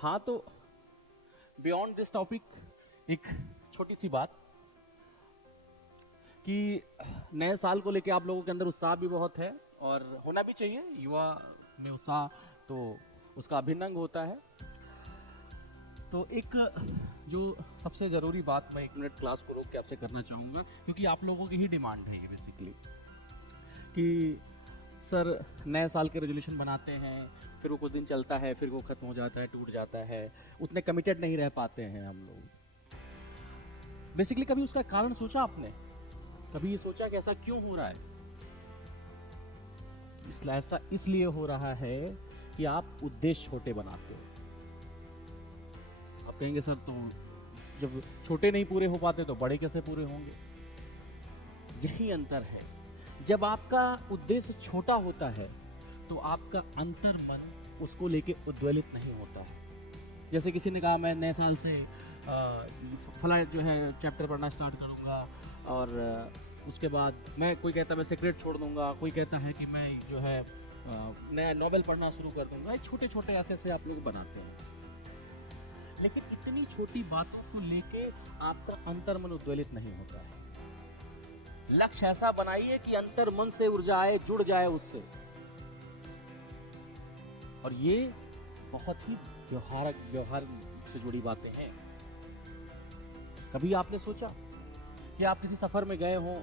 हाँ, तो beyond this topic एक छोटी सी बात कि नए साल को लेके आप लोगों के अंदर उत्साह भी बहुत है और होना भी चाहिए। युवा में उत्साह तो उसका अभिन्न अंग होता है। तो एक जो सबसे ज़रूरी बात मैं 1 मिनट क्लास को रोक के आपसे करना चाहूँगा, क्योंकि आप लोगों की ही डिमांड है ये बेसिकली कि सर नए साल के रेजोल्यूशन बनाते हैं, फिर वो कुछ दिन चलता है, फिर वो खत्म हो जाता है, टूट जाता है, उतने कमिटेड नहीं रह पाते हैं हम लोग। बेसिकली कभी उसका कारण सोचा आपने? कभी ये सोचा कि ऐसा क्यों हो रहा है? ऐसा इसलिए हो रहा है कि आप उद्देश्य छोटे बनाते हो। आप कहेंगे सर तो जब छोटे नहीं पूरे हो पाते तो बड़े कैसे पूरे होंगे? यही अंतर है। जब आपका उद्देश्य छोटा होता है तो आपका अंतर मन उसको लेके उद्वेलित नहीं होता है। जैसे किसी ने कहा मैं नए साल से फला जो है चैप्टर पढ़ना स्टार्ट करूंगा, और उसके बाद कोई कहता है मैं सिगरेट छोड़ दूंगा, कोई कहता है कि मैं जो है नया नॉवेल पढ़ना शुरू कर दूंगा। छोटे छोटे ऐसे आप लोग बनाते हैं, लेकिन इतनी छोटी बातों को लेके आपका अंतर मन उद्वेलित नहीं होता है। लक्ष्य ऐसा बनाइए कि अंतर मन से ऊर्जा आए, जुड़ जाए उससे। और ये बहुत ही व्यवहार से जुड़ी बातें हैं। कभी आपने सोचा कि आप किसी सफर में गए हों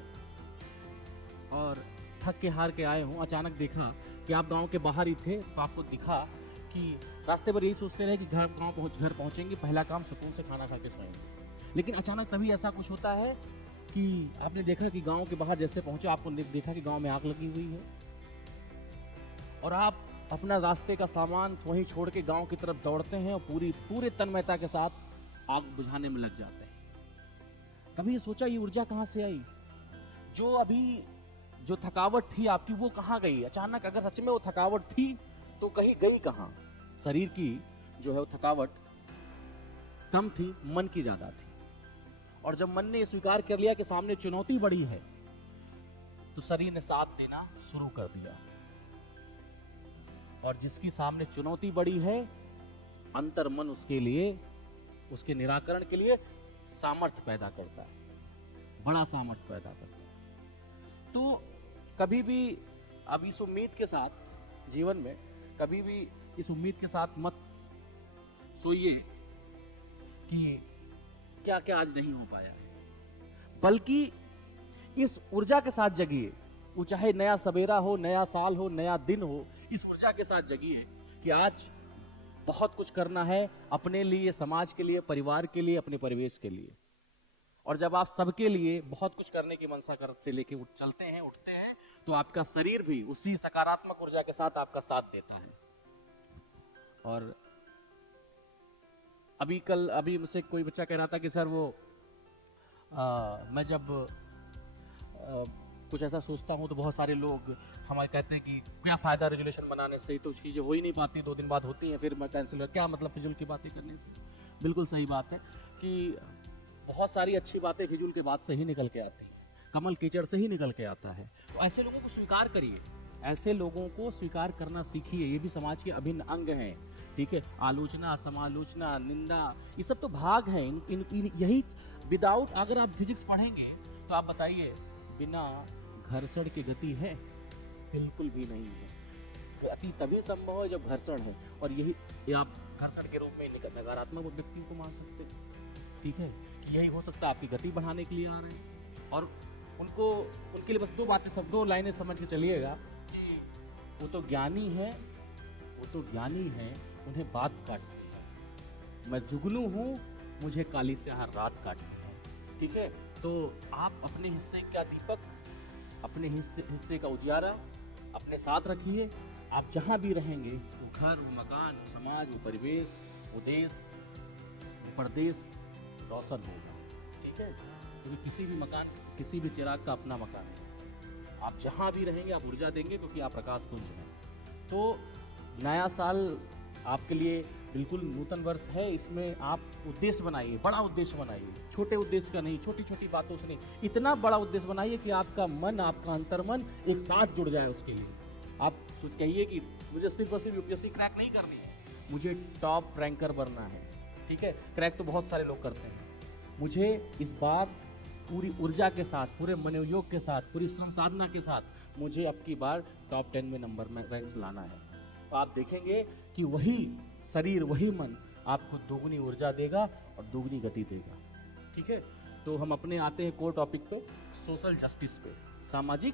और थक के हार के आए हों, अचानक देखा कि आप गांव के बाहर ही थे, तो आपको दिखा कि रास्ते पर यही सोचते रहे कि घर पहुंचेंगे, पहला काम सुकून से खाना खा के सोएंगे। लेकिन अचानक तभी ऐसा कुछ होता है कि आपने देखा कि गांव के बाहर जैसे पहुंचे, आपको देखा कि गांव में आग लगी हुई है, और आप अपना रास्ते का सामान वहीं छोड़ के गांव की तरफ दौड़ते हैं और पूरे तन्मयता के साथ आग बुझाने में लग जाते हैं। कभी ये सोचा ये ऊर्जा कहां से आई? जो थकावट थी आपकी वो कहां गई अचानक? अगर सच में वो थकावट थी तो कहीं गई कहां? शरीर की जो है वो थकावट कम थी, मन की ज्यादा थी। और जब मन ने स्वीकार कर लिया कि सामने चुनौती बड़ी है, तो शरीर ने साथ देना शुरू कर दिया। और जिसकी सामने चुनौती बड़ी है, अंतर मन उसके लिए, उसके निराकरण के लिए सामर्थ्य पैदा करता है, बड़ा सामर्थ्य पैदा करता है। तो कभी भी अब इस उम्मीद के साथ जीवन में, कभी भी इस उम्मीद के साथ मत सोइए कि क्या क्या आज नहीं हो पाया, बल्कि इस ऊर्जा के साथ जगिए। वो चाहे नया सवेरा हो, नया साल हो, नया दिन हो, इस ऊर्जा के साथ जगिए कि आज बहुत कुछ करना है अपने लिए, समाज के लिए, परिवार के लिए, अपने परिवेश के लिए। और जब आप सबके लिए बहुत कुछ करने की मनसा से लेके उठते हैं, तो आपका शरीर भी उसी सकारात्मक ऊर्जा के साथ आपका साथ देता है। और अभी मुझसे कोई बच्चा कह रहा था कि सर मैं जब कुछ ऐसा सोचता हूँ तो बहुत सारे लोग हमारे कहते हैं कि क्या फायदा रेजोल्यूशन बनाने से, तो चीजें हो ही नहीं पाती, 2 दिन बाद होती हैं, फिर मैं कैंसिल कर, क्या मतलब फिजूल की बातें करने से। बिल्कुल सही बात है कि बहुत सारी अच्छी बातें फिजूल के बाद से ही निकल के आती हैं, कमल कीचड़ से ही निकल के आता है। तो ऐसे लोगों को स्वीकार करिए, ऐसे लोगों को स्वीकार करना सीखिए। ये भी समाज के अभिन्न अंग हैं, ठीक है? आलोचना, समालोचना, निंदा, ये सब तो भाग हैं। यही विदाउट, अगर आप फिजिक्स पढ़ेंगे तो आप बताइए बिना घर्षण की गति है? बिल्कुल भी नहीं है। गति तभी संभव है जब घर्षण है, और यही आप घर्षण के रूप में नकारात्मक व्यक्ति को मान सकते हैं, ठीक है? कि यही हो सकता है आपकी गति बढ़ाने के लिए आ रहे हैं। और उनके लिए बस 2 बातें, सब 2 लाइनें समझ के चलिएगा कि वो तो ज्ञानी है, उन्हें बात काटनी है। मैं जुगनू हूँ, मुझे काली से हर रात काटनी है, ठीक है? तो आप अपने हिस्से का दीपक, अपने हिस्से का उजियारा अपने साथ रखिए। आप जहाँ भी रहेंगे, वो घर, वो मकान, वो समाज, वो परिवेश, वो देश, वो प्रदेश रोशन होगा, ठीक है? क्योंकि किसी भी चिराग का अपना मकान है। आप जहाँ भी रहेंगे आप ऊर्जा देंगे, क्योंकि आप प्रकाश पुंज हैं। तो नया साल आपके लिए बिल्कुल नूतन वर्ष है। इसमें आप उद्देश्य बनाइए, बड़ा उद्देश्य बनाइए, छोटे उद्देश्य का नहीं, छोटी छोटी बातों से नहीं, इतना बड़ा उद्देश्य बनाइए कि आपका मन, आपका अंतर्मन एक साथ जुड़ जाए। उसके लिए आप कहिए कि मुझे सिर्फ और सिर्फ यूपीएससी क्रैक नहीं करनी है, मुझे टॉप रैंकर बनना है, ठीक है। क्रैक तो बहुत सारे लोग करते हैं, मुझे इस बार पूरी ऊर्जा के साथ, पूरे मनोयोग के साथ, पूरी श्रम साधना के साथ मुझे अब की बार टॉप 10 में नंबर में रैंक लाना है। तो आप देखेंगे कि वही शरीर, वही मन आपको दोगुनी ऊर्जा देगा और दोगुनी गति देगा, ठीक है। तो हम अपने आते हैं कोर टॉपिक पे, सोशल जस्टिस पे, सामाजिक